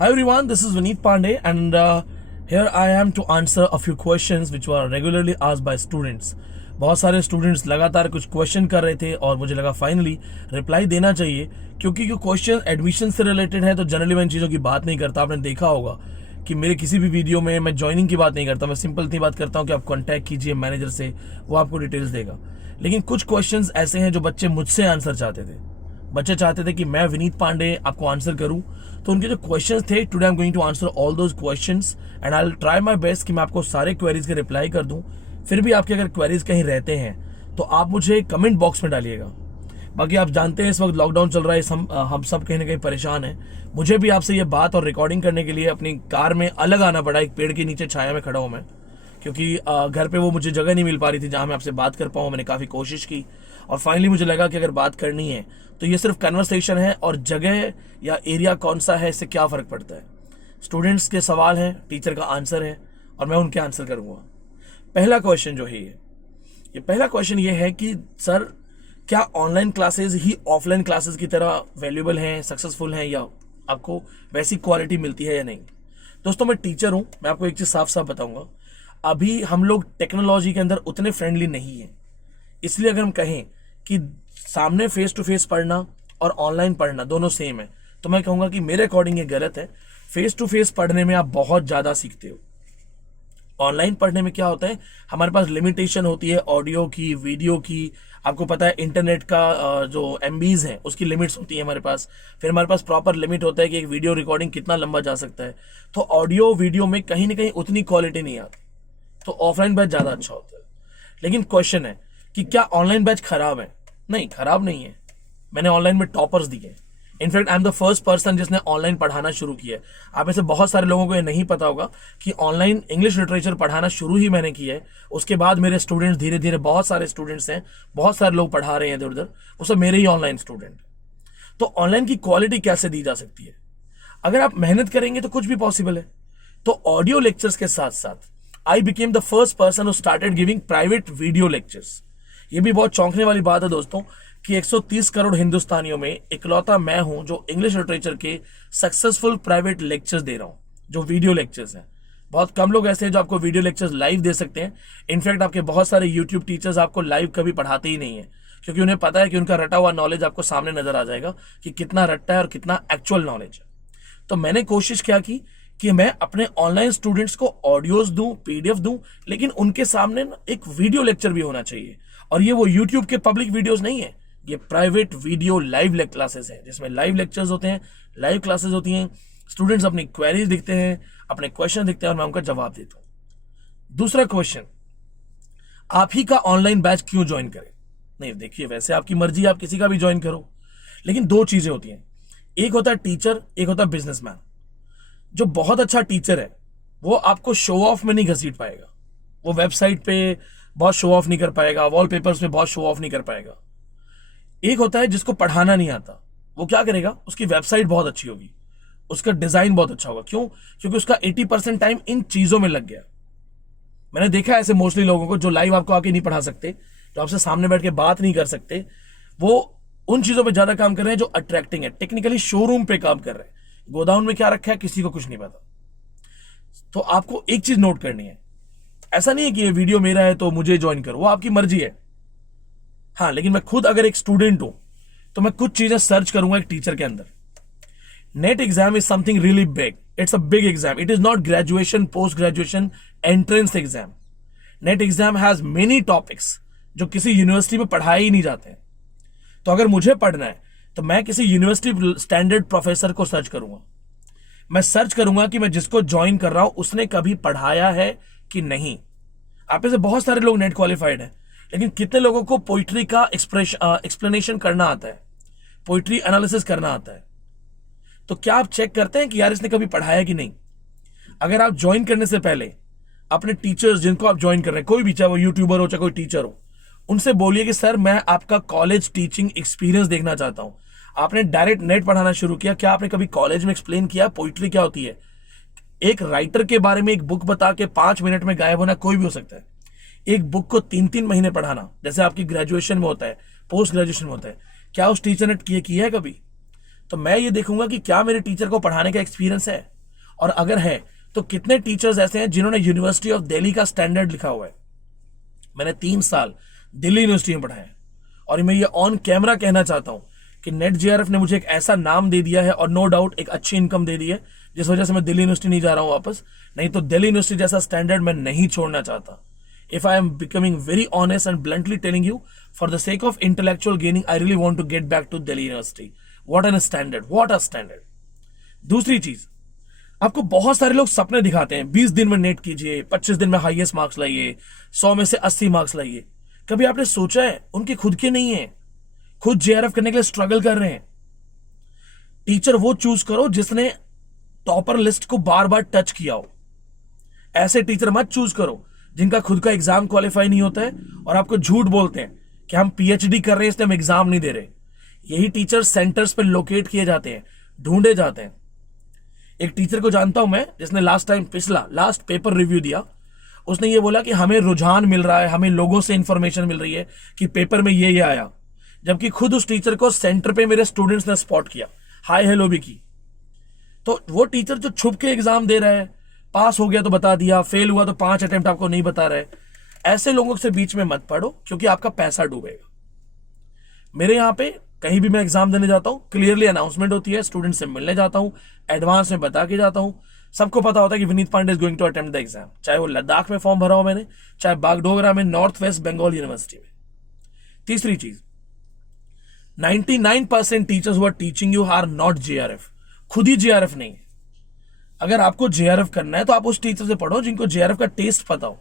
Hi everyone, this is Vineet Pandey and here I am to answer a few questions which were regularly asked by students. बहुत सारे students लगातार कुछ question कर रहे थे और मुझे लगा फाइनली रिप्लाई देना चाहिए, क्योंकि क्वेश्चन एडमिशन से रिलेटेड है तो जनरली मैं इन चीज़ों की बात नहीं करता। आपने देखा होगा कि मेरे किसी भी वीडियो में मैं ज्वाइनिंग की बात नहीं करता, मैं सिंपल इतनी बात करता हूँ कि आप कॉन्टैक्ट कीजिए मैनेजर से, वो आपको डिटेल्स देगा। लेकिन कुछ क्वेश्चंस ऐसे हैं जो बच्चे मुझसे आंसर चाहते थे। बच्चे चाहते थे कि मैं विनीत पांडे आपको आंसर करूं, तो उनके जो क्वेश्चंस थे, today I am going to answer all those questions and I will try my best कि मैं आपको सारे क्वेरीज के रिप्लाई कर दूं। फिर भी आपके अगर क्वेरीज कहीं रहते हैं तो आप मुझे कमेंट बॉक्स में डालिएगा। बाकी आप जानते हैं इस वक्त लॉकडाउन चल रहा है, हम सब कहीं ना कहीं परेशान हैं। मुझे भी आपसे ये बात और रिकॉर्डिंग करने के लिए अपनी कार में अलग आना पड़ा, एक पेड़ के नीचे छाया में खड़ा हूं मैं, क्योंकि घर पे वो मुझे जगह नहीं मिल पा रही थी जहां मैं आपसे बात कर पाऊँ। मैंने काफ़ी कोशिश की और फाइनली मुझे लगा कि अगर बात करनी है तो ये सिर्फ कन्वर्सेशन है, और जगह या एरिया कौन सा है इससे क्या फ़र्क पड़ता है। स्टूडेंट्स के सवाल हैं, टीचर का आंसर है और मैं उनके आंसर करूँगा। पहला क्वेश्चन जो है ये पहला क्वेश्चन ये है कि सर, क्या ऑनलाइन क्लासेज ही ऑफलाइन क्लासेज की तरह वैल्यूएबल हैं, सक्सेसफुल हैं, या आपको वैसी क्वालिटी मिलती है या नहीं। दोस्तों, मैं टीचर हूँ, मैं आपको एक चीज़ साफ साफ बताऊँगा, अभी हम लोग टेक्नोलॉजी के अंदर उतने फ्रेंडली नहीं हैं। इसलिए अगर हम कहें कि सामने फेस टू फेस पढ़ना और ऑनलाइन पढ़ना दोनों सेम है, तो मैं कहूँगा कि मेरे अकॉर्डिंग ये गलत है। फेस टू फेस पढ़ने में आप बहुत ज़्यादा सीखते हो। ऑनलाइन पढ़ने में क्या होता है, हमारे पास लिमिटेशन होती है ऑडियो की, वीडियो की। आपको पता है इंटरनेट का जो एमबीज है उसकी लिमिट्स होती है हमारे पास। फिर हमारे पास प्रॉपर लिमिट होता है कि एक वीडियो रिकॉर्डिंग कितना लंबा जा सकता है। तो ऑडियो वीडियो में कहीं ना कहीं उतनी क्वालिटी नहीं आती, तो ऑफलाइन बैच ज़्यादा अच्छा होता है। लेकिन क्वेश्चन है कि क्या ऑनलाइन बैच खराब है? नहीं, खराब नहीं है। मैंने ऑनलाइन में टॉपर्स दिए। In fact I am the first person जिसने ऑनलाइन पढ़ाना शुरू किया है। आप में से बहुत सारे लोगों को ये नहीं पता होगा कि ऑनलाइन इंग्लिश लिटरेचर पढ़ाना शुरू ही मैंने किया है। उसके बाद मेरे स्टूडेंट्स धीरे धीरे, बहुत सारे स्टूडेंट्स हैं, बहुत सारे लोग पढ़ा रहे हैं इधर उधर, वो सब मेरे ही ऑनलाइन स्टूडेंट। तो ऑनलाइन की क्वालिटी कैसे दी जा सकती है? अगर आप मेहनत करेंगे तो कुछ भी पॉसिबल है। तो ऑडियो लेक्चर्स के साथ साथ I became the first person who started giving private video lectures. ये भी बहुत चौंकने वाली बात है दोस्तों कि 130 करोड़ हिंदुस्तानियों में इकलौता मैं हूं जो इंग्लिश लिटरेचर के सक्सेसफुल प्राइवेट लेक्चर्स दे रहा हूं, जो वीडियो लेक्चर्स हैं। बहुत कम लोग ऐसे हैं जो आपको वीडियो लेक्चर्स लाइव दे सकते हैं। इनफैक्ट आपके बहुत सारे यूट्यूब टीचर्स आपको लाइव कभी पढ़ाते ही नहीं है, क्योंकि उन्हें पता है कि उनका रटा हुआ नॉलेज आपको सामने नजर आ जाएगा कि कितना रट्टा है और कितना एक्चुअल नॉलेज है। तो मैंने कोशिश क्या की कि मैं अपने ऑनलाइन स्टूडेंट्स को ऑडियोज दूं, पीडीएफ दूं, लेकिन उनके सामने एक वीडियो लेक्चर भी होना चाहिए। और ये वो यूट्यूब के पब्लिक वीडियोस नहीं है, ये प्राइवेट वीडियो लाइव क्लासेस हैं, जिसमें लाइव लेक्चर्स होते हैं, लाइव क्लासेस होती हैं। स्टूडेंट्स अपनी क्वेरीज दिखते हैं, अपने क्वेश्चन दिखते हैं और मैं उनका जवाब देता हूं। दूसरा क्वेश्चन, आप ही का ऑनलाइन बैच क्यों ज्वाइन करें? नहीं, देखिए, वैसे आपकी मर्जी, आप किसी का भी ज्वाइन करो, लेकिन दो चीजें होती हैं, एक होता है टीचर, एक होता है बिजनेसमैन। जो बहुत अच्छा टीचर है वो आपको शो ऑफ में नहीं घसीट पाएगा, वो वेबसाइट पे बहुत शो ऑफ नहीं कर पाएगा, वॉलपेपर्स पे बहुत शो ऑफ नहीं कर पाएगा। एक होता है जिसको पढ़ाना नहीं आता, वो क्या करेगा, उसकी वेबसाइट बहुत अच्छी होगी, उसका डिजाइन बहुत अच्छा होगा। क्यों? क्योंकि उसका 80% टाइम इन चीजों में लग गया। मैंने देखा है ऐसे मोस्टली लोगों को जो लाइव आपको आके नहीं पढ़ा सकते, जो आपसे सामने बैठ के बात नहीं कर सकते, वो उन चीजों पे ज्यादा काम कर रहे हैं जो अट्रैक्टिंग है, टेक्निकली शोरूम पे काम कर रहे हैं। गोदाउन में क्या रखा है किसी को कुछ नहीं पता। तो आपको एक चीज नोट करनी है, ऐसा नहीं है कि ये वीडियो मेरा है तो मुझे ज्वाइन करो, वो आपकी मर्जी है। हाँ, लेकिन मैं खुद अगर एक स्टूडेंट हूं तो मैं कुछ चीजें सर्च करूंगा एक टीचर के अंदर। Net exam is something really big, it's a big exam, it is not graduation, post graduation, entrance exam. Net exam has many topics जो किसी यूनिवर्सिटी में पढ़ाए ही नहीं जाते हैं। तो अगर मुझे पढ़ना है तो मैं किसी यूनिवर्सिटी स्टैंडर्ड प्रोफेसर को सर्च करूंगा। मैं सर्च करूंगा कि मैं जिसको ज्वाइन कर रहा हूं उसने कभी पढ़ाया है कि नहीं। आप में से बहुत सारे लोग नेट क्वालिफाइड हैं, लेकिन कितने लोगों को पोइट्री का एक्सप्लेनेशन करना आता है, पोइट्री एनालिसिस करना आता है? तो क्या आप चेक करते हैं कि यार इसने कभी पढ़ाया कि नहीं? अगर आप ज्वाइन करने से पहले अपने टीचर्स, जिनको आप ज्वाइन कर रहे हैं, कोई भी, चाहे वो यूट्यूबर हो चाहे कोई टीचर हो, उनसे बोलिए कि सर मैं आपका कॉलेज टीचिंग एक्सपीरियंस देखना चाहता हूं। आपने डायरेक्ट नेट पढ़ाना शुरू किया, क्या आपने कभी कॉलेज में एक्सप्लेन किया पोइट्री क्या होती है? एक राइटर के बारे में एक बुक बता के 5 मिनट में गायब होना कोई भी हो सकता है। एक बुक को 3-3 महीने पढ़ाना, जैसे आपकी ग्रेजुएशन में होता है, पोस्ट ग्रेजुएशन में होता है, क्या उस टीचर ने किया है कभी? तो मैं ये देखूंगा कि क्या मेरे टीचर को पढ़ाने का एक्सपीरियंस है, और अगर है तो कितने टीचर्स ऐसे हैं जिन्होंने यूनिवर्सिटी ऑफ दिल्ली का स्टैंडर्ड लिखा हुआ है। मैंने 3 साल दिल्ली यूनिवर्सिटी में पढ़ा है, और मैं ये ऑन कैमरा कहना चाहता हूं कि नेट जेआरएफ ने मुझे एक ऐसा नाम दे दिया है और नो डाउट एक अच्छी इनकम दे दी है, जिस वजह से मैं दिल्ली यूनिवर्सिटी नहीं जा रहा हूं वापस। नहीं तो दिल्ली यूनिवर्सिटी जैसा स्टैंडर्ड मैं नहीं छोड़ना चाहता। If I am becoming very honest and bluntly telling you, for the sake of intellectual gaining, I really want to get back to Delhi university. What an standard, what a standard. दूसरी चीज, आपको बहुत सारे लोग सपने दिखाते हैं, 20 दिन में नेट कीजिए, 25 दिन में हाईएस्ट मार्क्स लाइए, 100 में से 80 मार्क्स लाइए। कभी आपने सोचा है उनके खुद के नहीं है, खुद जेआरएफ करने के लिए स्ट्रगल कर रहे हैं। टीचर वो चूज करो जिसने टॉपर लिस्ट को बार बार टच किया हो। ऐसे टीचर मत चूज करो जिनका खुद का एग्जाम क्वालिफाई नहीं होता है और आपको झूठ बोलते हैं कि हम पीएचडी कर रहे हैं इसलिए हम एग्जाम नहीं दे रहे। यही टीचर सेंटर्स पे लोकेट किए जाते हैं, ढूंढे जाते हैं। एक टीचर को जानता हूं मैं जिसने लास्ट पेपर रिव्यू दिया। उसने ये बोला कि हमें रुझान मिल रहा है, हमें लोगों से इंफॉर्मेशन मिल रही है कि पेपर में ये आया, जबकि खुद उस टीचर को सेंटर पे मेरे स्टूडेंट्स ने स्पॉट किया, हाय हेलो भी की। तो वो टीचर जो छुप के एग्जाम दे रहा है, पास हो गया तो बता दिया, फेल हुआ तो 5 अटेम्प्ट आपको नहीं बता रहे, ऐसे लोगों से बीच में मत पढ़ो क्योंकि आपका पैसा डूबेगा। मेरे यहां पे कहीं भी मैं एग्जाम देने जाता हूं, क्लियरली अनाउंसमेंट होती है, स्टूडेंट से मिलने जाता हूं, एडवांस में बता के जाता हूं। सबको पता होता है कि Vineet Pandey is going to attempt the exam, चाहे वो लद्दाख में फॉर्म भरा हो मैंने, चाहे बागडोगरा में, नॉर्थ वेस्ट बंगाल यूनिवर्सिटी में। तीसरी चीज, 99% teachers who are teaching you are not JRF, खुद ही जेआरएफ नहीं है। अगर आपको जेआरएफ करना है तो आप उस टीचर से पढ़ो जिनको जेआरएफ का टेस्ट पता हो।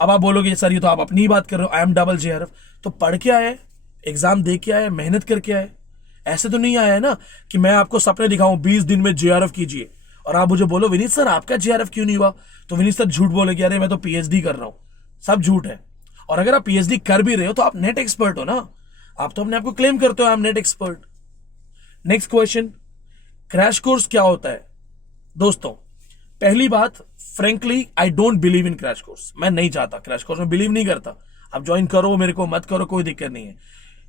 अब आप बोलोगे सर ये तो आप अपनी ही बात कर रहे हो, आई एम डबल जेआरएफ। तो पढ़ के आए, एग्जाम दे के आए, मेहनत करके आए। ऐसे तो नहीं आया है ना कि मैं आपको सपने दिखाऊं 20 दिन में जेआरएफ कीजिए और आप मुझे बोलो विनीत सर आपका जेआरएफ क्यों नहीं हुआ। तो विनीत सर झूठ बोलेगे, अरे मैं तो पीएचडी कर रहा हूं। सब झूठ है। और अगर आप पीएचडी कर भी रहे हो तो आप नेट एक्सपर्ट हो ना, आप तो अपने आपको क्लेम करते हो I am net expert. Next question, crash course क्या होता है? दोस्तों पहली बात, frankly I don't believe in crash course. मैं नहीं चाहता, क्रैश कोर्स में बिलीव नहीं करता। आप ज्वाइन करो मेरे को, मत करो, कोई दिक्कत नहीं है।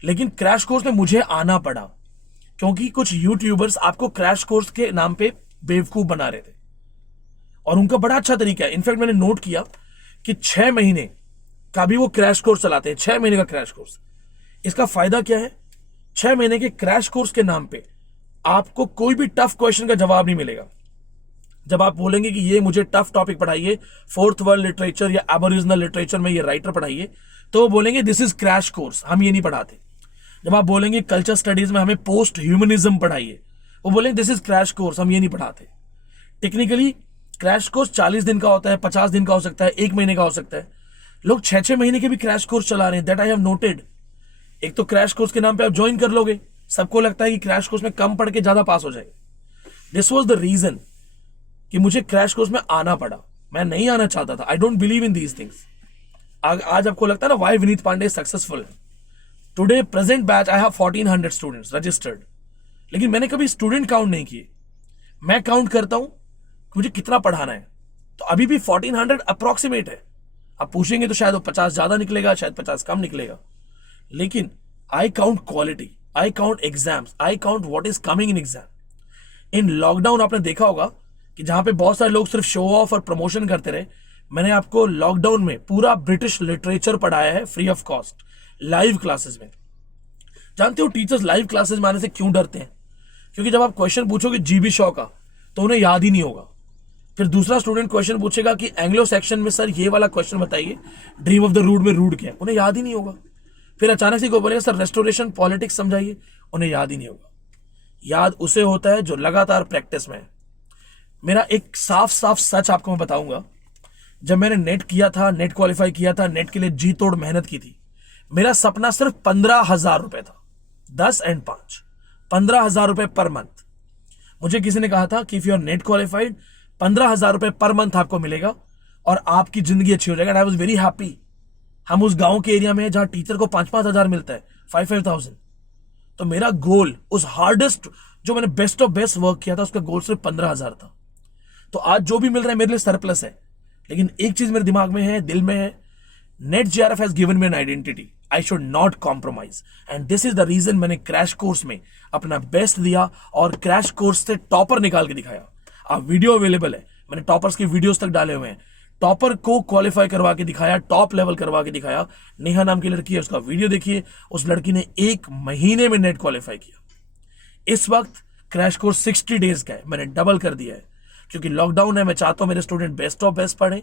लेकिन क्रैश कोर्स में मुझे आना पड़ा क्योंकि कुछ यूट्यूबर्स आपको क्रैश कोर्स के नाम पे बेवकूफ बना रहे थे और उनका बड़ा अच्छा तरीका है। इनफैक्ट मैंने नोट किया कि 6 महीने का भी वो क्रैश कोर्स चलाते हैं, 6 महीने का क्रैश कोर्स। इसका फायदा क्या है? 6 महीने के क्रैश कोर्स के नाम पे आपको कोई भी टफ क्वेश्चन का जवाब नहीं मिलेगा। जब आप बोलेंगे कि ये मुझे टफ टॉपिक पढ़ाइए, 4th वर्ल्ड लिटरेचर या एबोरिजिनल लिटरेचर में ये राइटर पढ़ाइए, तो वो बोलेंगे दिस इज क्रैश कोर्स, हम ये नहीं पढ़ाते। जब आप बोलेंगे कल्चर स्टडीज में हमें पोस्ट ह्यूमनिज्म पढ़ाइए, वो बोलेंगे दिस इज क्रैश कोर्स, हम ये नहीं पढ़ाते। टेक्निकली क्रैश कोर्स 40 दिन का होता है, 50 दिन का हो सकता है, 1 महीने का हो सकता है। लोग 6-6 महीने के भी क्रैश कोर्स चला रहे हैं, दैट आई हैव नोटेड। एक तो क्रैश कोर्स के नाम पे आप ज्वाइन कर लोगे, सबको लगता है कि क्रैश कोर्स में कम पढ़ के ज्यादा पास हो जाएगा। दिस वॉज द रीजन कि मुझे क्रैश कोर्स में आना पड़ा। मैं नहीं आना चाहता था, I don't believe in these things. आज आपको लगता है ना वाई विनीत पांडे सक्सेसफुल है। Today present batch I have 1400 students registered, लेकिन मैंने कभी स्टूडेंट काउंट नहीं किए। मैं काउंट करता हूं कि मुझे कितना पढ़ाना है, तो अभी भी 1400 अप्रोक्सीमेट है। आप पूछेंगे तो शायद वो 50 ज्यादा निकलेगा, शायद 50 कम निकलेगा, लेकिन I count quality, I count exams, I count what is coming in exam. In lockdown आपने देखा होगा कि जहां पे बहुत सारे लोग सिर्फ शो ऑफ और प्रमोशन करते रहे, मैंने आपको लॉकडाउन में पूरा ब्रिटिश लिटरेचर पढ़ाया है free of cost, live classes में। जानते हो टीचर्स लाइव क्लासेस में आने से क्यों डरते हैं? क्योंकि जब आप क्वेश्चन पूछोगे जीबी शॉ का तो उन्हें याद ही नहीं होगा। फिर दूसरा स्टूडेंट क्वेश्चन पूछेगा कि एंग्लो सेक्शन में सर ये वाला क्वेश्चन बताइए, ड्रीम ऑफ द रूड में रूड क्या है, उन्हें याद ही नहीं होगा। फिर अचानक से कोई बोलेगा सर रेस्टोरेशन पॉलिटिक्स समझाइए, उन्हें याद ही नहीं होगा। याद उसे होता है जो लगातार प्रैक्टिस में है। मेरा एक साफ साफ सच आपको मैं बताऊंगा, जब मैंने नेट किया था, नेट क्वालिफाई किया था, नेट के लिए जी तोड़ मेहनत की थी, मेरा सपना सिर्फ 15,000 रुपए था। 10 और 5 15,000 रुपए पर मंथ। मुझे किसी ने कहा था कि if you are NET qualified 15,000 रुपए पर मंथ आपको मिलेगा और आपकी जिंदगी अच्छी हो जाएगी। I was very happy. हम उस गांव के एरिया में जहां टीचर को 5-5 हजार मिलता है, 5,000। तो मेरा गोल, उस हार्डेस्ट जो मैंने बेस्ट ऑफ बेस्ट वर्क किया था, उसका गोल सिर्फ 15,000 था। तो आज जो भी मिल रहा है मेरे लिए सरप्लस है। लेकिन एक चीज मेरे दिमाग में है, दिल में है, NET JRF has given me an identity. I should not compromise, and this is the reason मैंने क्रैश कोर्स में अपना बेस्ट दिया और क्रैश कोर्स से टॉपर निकाल के दिखाया। आप वीडियो अवेलेबल है, मैंने टॉपर्स की वीडियोस तक डाले हुए हैं, टॉपर को क्वालिफाई करवा के दिखाया, टॉप लेवल करवा के दिखाया। नेहा नाम की लड़की है, उसका वीडियो देखिए, उस लड़की ने 1 महीने में नेट क्वालिफाई किया। इस वक्त क्रैश कोर्स 60 डेज का है, मैंने डबल कर दिया है क्योंकि लॉकडाउन है। मैं चाहता हूं मेरे स्टूडेंट बेस्ट ऑफ बेस्ट पढ़े।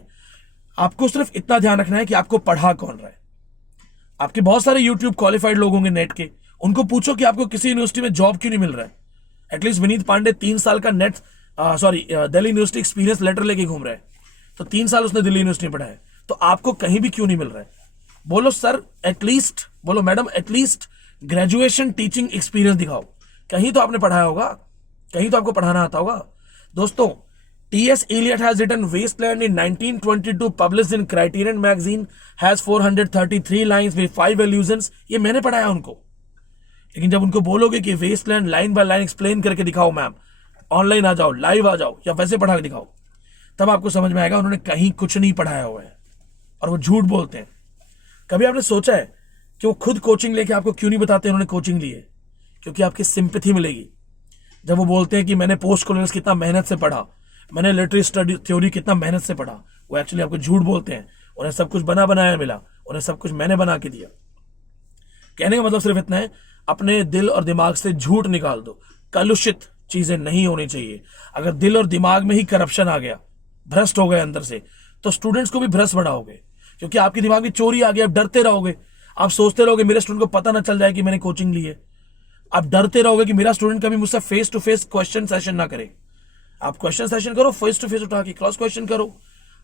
आपको सिर्फ इतना ध्यान रखना है कि आपको पढ़ा कौन रहा है। आपके बहुत सारे यूट्यूब क्वालिफाइड लोग होंगे नेट के, उनको पूछो कि आपको किसी यूनिवर्सिटी में जॉब क्यों नहीं मिल रहा है। एटलीस्ट विनीत पांडे 3 साल का दिल्ली यूनिवर्सिटी एक्सपीरियंस लेटर लेके घूम रहा है, तो 3 साल उसने दिल्ली यूनिवर्सिटी में पढ़ा है, तो आपको कहीं भी क्यों नहीं मिल रहा है। बोलो सर एटलीस्ट, बोलो madam at least graduation teaching experience दिखाओ, कहीं तो आपने पढ़ाया होगा, कहीं तो आपको पढ़ाना आता होगा। दोस्तों, T.S. Eliot has written Wasteland in 1922, published in Criterion magazine, has 433 lines with 5 allusions। ये मैंने पढ़ाया उनको। लेकिन जब उनको बोलोगे कि wasteland line by line explain करके दिखाओ मैम, ऑनलाइन आ जाओ, लाइव आ जाओ, या वैसे पढ़ा के दिखाओ, तब आपको समझ में आएगा उन्होंने कहीं कुछ नहीं पढ़ाया हुआ है और वो झूठ बोलते हैं। कभी आपने सोचा है कि वो खुद कोचिंग लेके आपको क्यों नहीं बताते उन्होंने कोचिंग ली है? क्योंकि आपकी सिंपैथी मिलेगी। जब वो बोलते हैं कि मैंने पोस्ट कॉलोनियल कितना मेहनत से पढ़ा, मैंने लिटरेरी स्टडी थ्योरी कितना मेहनत से पढ़ा, वो एक्चुअली आपको झूठ बोलते हैं। उन्हें सब कुछ बना बनाया मिला, उन्हें सब कुछ मैंने बना के दिया। कहने का मतलब सिर्फ इतना है, अपने दिल और दिमाग से झूठ निकाल दो। कलुषित चीजें नहीं होनी चाहिए। अगर दिल और दिमाग में ही करप्शन आ गया, भ्रष्ट हो गए अंदर से, तो स्टूडेंट्स को भी भ्रष्ट बढ़ाओगे, क्योंकि आपके दिमाग में चोरी आ गई। आप डरते रहोगे, आप सोचते रहोगे मेरे स्टूडेंट को पता ना चल जाए कि मैंने कोचिंग ली है। आप डरते रहोगे कि मेरा स्टूडेंट कभी मुझसे face to face question session ना करे। आप क्वेश्चन सेशन करो, फेस टू फेस उठा के क्रॉस क्वेश्चन करो।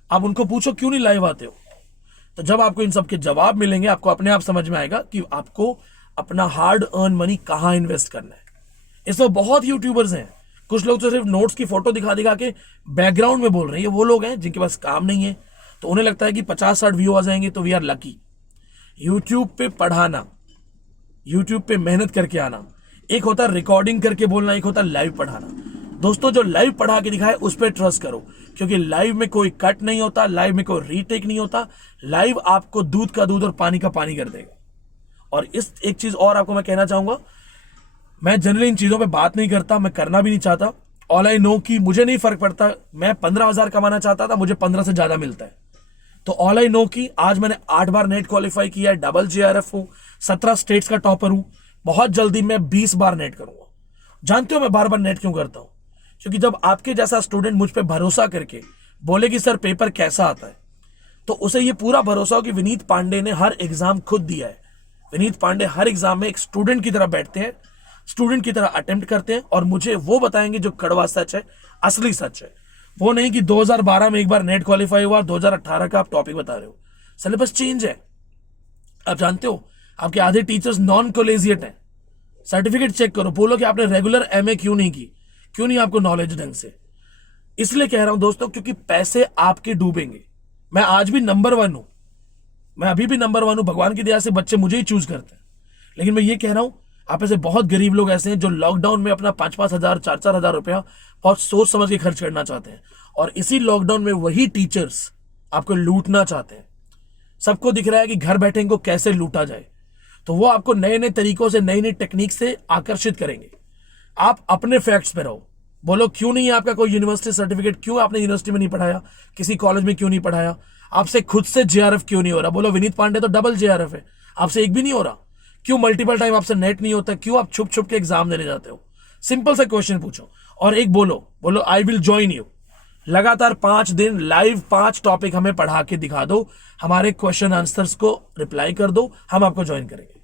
आप उनको पूछो क्यों नहीं लाइव आते हो। तो जब आपको इन सब के जवाब मिलेंगे, आपको अपने आप समझ में आएगा कि आपको अपना हार्ड अर्न मनी कहाँ इन्वेस्ट करना है। इसमें बहुत यूट्यूबर्स हैं, कुछ लोग तो सिर्फ नोट्स की फोटो दिखा दिखा के बैकग्राउंड में बोल रहे हैं। ये वो लोग हैं जिनके पास काम नहीं है, तो उन्हें लगता है कि 50-60 व्यू आ जाएंगे तो वी आर लकी। यूट्यूब पे पढ़ाना, यूट्यूब पे मेहनत करके आना, एक होता है रिकॉर्डिंग करके बोलना, एक होता है लाइव पढ़ाना। दोस्तों, जो लाइव पढ़ा के दिखाए उस पर ट्रस्ट करो, क्योंकि लाइव में कोई कट नहीं होता, लाइव में कोई रीटेक नहीं होता। लाइव आपको दूध का दूध और पानी का पानी कर देगा। और इस एक चीज और आपको मैं कहना चाहूंगा, मैं जनरली इन चीजों पे बात नहीं करता, मैं करना भी नहीं चाहता। ऑल आई नो कि मुझे नहीं फर्क पड़ता। मैं 15,000 कमाना चाहता था, मुझे 15 से ज्यादा मिलता है। तो ऑल आई नो कि आज मैंने 8 बार नेट क्वालिफाई किया है, डबल JRF हूं, 17 स्टेट्स का टॉपर हूं। बहुत जल्दी मैं 20 बार नेट करूंगा। जानते हो मैं बार बार नेट क्यों करता हूं? क्योंकि जब आपके जैसा स्टूडेंट मुझ पे भरोसा करके बोले कि सर पेपर कैसा आता है, तो उसे ये पूरा भरोसा हो कि विनीत पांडे ने हर एग्जाम खुद दिया है। विनीत पांडे हर एग्जाम में एक स्टूडेंट की तरह बैठते हैं, स्टूडेंट की तरह अटेम्प्ट करते हैं और मुझे वो बताएंगे जो कड़वा सच है, असली सच है। वो नहीं कि 2012 में एक बार नेट क्वालिफाई हुआ, 2018 का आप टॉपिक बता रहे हो। सिलेबस चेंज है। आप जानते हो आपके आधे टीचर्स नॉन कॉलेजिएट हैं। सर्टिफिकेट चेक करो, बोलो कि आपने रेगुलर MA क्यों नहीं की, क्यों नहीं आपको नॉलेज ढंग से। इसलिए कह रहा हूं दोस्तों, क्योंकि पैसे आपके डूबेंगे। मैं आज भी नंबर 1 हूं, मैं अभी भी नंबर 1 हूं। भगवान की दया से बच्चे मुझे ही चूज करते हैं। लेकिन मैं ये कह रहा हूं, आप ऐसे बहुत गरीब लोग ऐसे हैं जो लॉकडाउन में अपना 5-5 हजार 4-4 हजार रुपया बहुत सोच समझ के खर्च करना चाहते हैं, और इसी लॉकडाउन में वही टीचर्स आपको लूटना चाहते हैं। सबको दिख रहा है कि घर बैठे इनको कैसे लूटा जाए, तो वो आपको नए नए तरीकों से, नई नई टेक्निक से आकर्षित करेंगे। आप अपने फैक्ट्स पे रहो। बोलो क्यों नहीं है आपका कोई यूनिवर्सिटी सर्टिफिकेट, क्यों आपने यूनिवर्सिटी में नहीं पढ़ाया, किसी कॉलेज में क्यों नहीं पढ़ाया, आपसे खुद से JRF क्यों नहीं हो रहा। बोलो विनीत पांडे तो डबल JRF है, आपसे एक भी नहीं हो रहा। क्यों मल्टीपल टाइम आपसे नेट नहीं होता, क्यों आप छुप छुप के एग्जाम देने जाते हो। सिंपल सा क्वेश्चन पूछो और एक बोलो आई विल ज्वाइन यू। लगातार 5 दिन लाइव 5 टॉपिक हमें पढ़ा के दिखा दो, हमारे क्वेश्चन आंसर्स को रिप्लाई कर दो, हम आपको ज्वाइन करेंगे।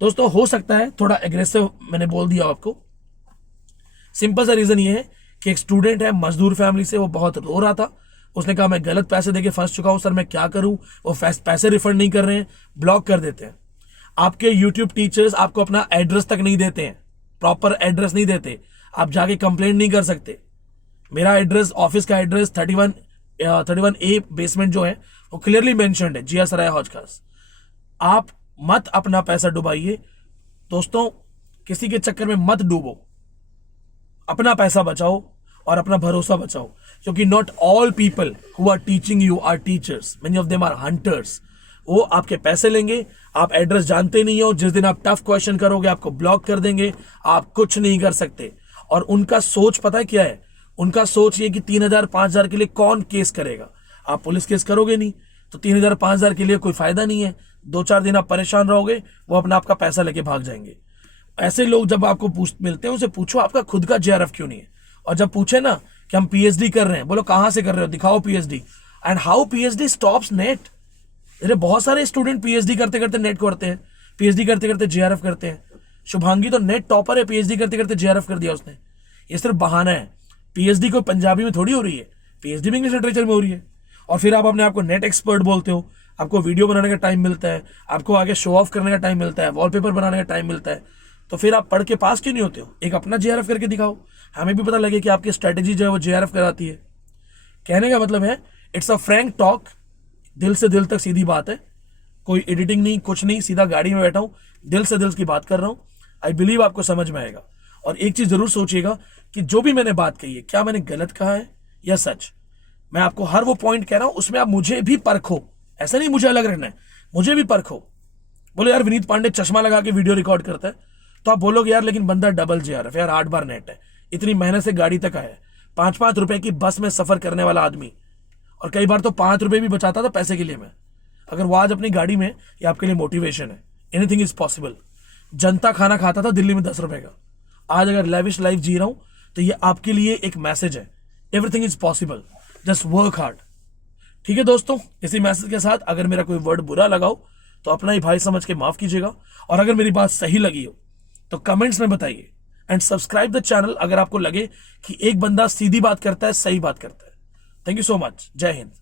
दोस्तों, हो सकता है थोड़ा एग्रेसिव मैंने बोल दिया आपको। सिंपल सा रीजन ये है कि एक स्टूडेंट है मजदूर फैमिली से, वो बहुत रो रहा था। उसने कहा मैं गलत पैसे देके फंस चुका हूं सर, मैं क्या करूं। वो पैसे रिफंड नहीं कर रहे हैं, ब्लॉक कर देते हैं। आपके यूट्यूब टीचर्स आपको अपना एड्रेस तक नहीं देते हैं, प्रॉपर एड्रेस नहीं देते। आप जाके कंप्लेंट नहीं कर सकते। मेरा एड्रेस, ऑफिस का एड्रेस 31A बेसमेंट जो है वो क्लियरली मेंशन्ड है, जिया सराय हौज खास। आप मत अपना पैसा डुबाइए दोस्तों, किसी के चक्कर में मत डूबो। अपना पैसा बचाओ और अपना भरोसा बचाओ, क्योंकि not all people who are teaching you are teachers, many of them are hunters. वो आपके पैसे लेंगे, आप एड्रेस जानते नहीं हो, जिस दिन आप टफ क्वेश्चन करोगे आपको ब्लॉक कर देंगे, आप कुछ नहीं कर सकते। और उनका सोच पता है क्या है? उनका सोच ये कि 3,000 5,000 के लिए कौन केस करेगा। आप पुलिस केस करोगे नहीं तो 3,000 5,000 के लिए कोई फायदा नहीं है। 2-4 दिन आप परेशान रहोगे, वो अपना आपका पैसा लेके भाग जाएंगे। ऐसे लोग जब आपको मिलते हैं, उसे पूछो आपका खुद का JRF क्यों नहीं है। और जब पूछे ना कि हम PhD कर रहे हैं, बोलो कहां से कर रहे हो, दिखाओ PhD। And how PhD stops net. अरे बहुत सारे स्टूडेंट PhD करते करते नेट करते हैं, PhD करते करते JRF करते हैं। शुभांगी तो नेट टॉपर है, PhD करते करते JRF कर दिया उसने। ये सिर्फ बहाना है। PhD को पंजाबी में थोड़ी हो रही है, PhD भी इंग्लिश लिटरेचर में हो रही है। और फिर आप अपने आपको नेट एक्सपर्ट बोलते हो, आपको वीडियो बनाने का टाइम मिलता है, आपको आगे शो ऑफ करने का टाइम मिलता है, वॉलपेपर बनाने का टाइम मिलता है, तो फिर आप पढ़ के पास क्यों नहीं होते हो? एक अपना JRF करके दिखाओ, हमें भी पता लगे कि आपकी स्ट्रेटेजी जो है वो JRF कराती है। कहने का मतलब है इट्स अ फ्रैंक टॉक, दिल से दिल तक सीधी बात है, कोई एडिटिंग नहीं, कुछ नहीं, सीधा गाड़ी में बैठा हूं, दिल से दिल की बात कर रहा हूं। आई बिलीव आपको समझ में आएगा। और एक चीज जरूर सोचिएगा कि जो भी मैंने बात कही है, क्या मैंने गलत कहा है या सच। मैं आपको हर वो पॉइंट कह रहा हूं, उसमें आप मुझे भी परखो। ऐसा नहीं मुझे अलग रहना है, मुझे भी परखो। बोले यार विनीत पांडे चश्मा लगा के वीडियो रिकॉर्ड करता है, तो आप बोलोगे यार लेकिन बंदा डबल JRF, यार 8 बार नेट है, इतनी मेहनत से गाड़ी तक आया है, 5-5 रुपए की बस में सफर करने वाला आदमी, और कई बार तो 5 रुपए भी बचाता था पैसे के लिए मैं। अगर वो आज अपनी गाड़ी में, ये आपके लिए मोटिवेशन है। Anything is possible. जनता खाना खाता था दिल्ली में 10 रुपए का, आज अगर लेविश लाइफ जी रहा हूं तो ये आपके लिए एक मैसेज है। Everything is possible, just work hard. ठीक है दोस्तों, इसी मैसेज के साथ अगर मेरा कोई वर्ड बुरा लगा हो तो अपना ही भाई समझ के माफ कीजिएगा, और अगर मेरी बात सही लगी हो तो कमेंट्स में बताइए। एंड सब्सक्राइब द चैनल अगर आपको लगे कि एक बंदा सीधी बात करता है, सही बात करता है। Thank you so much. जय हिंद।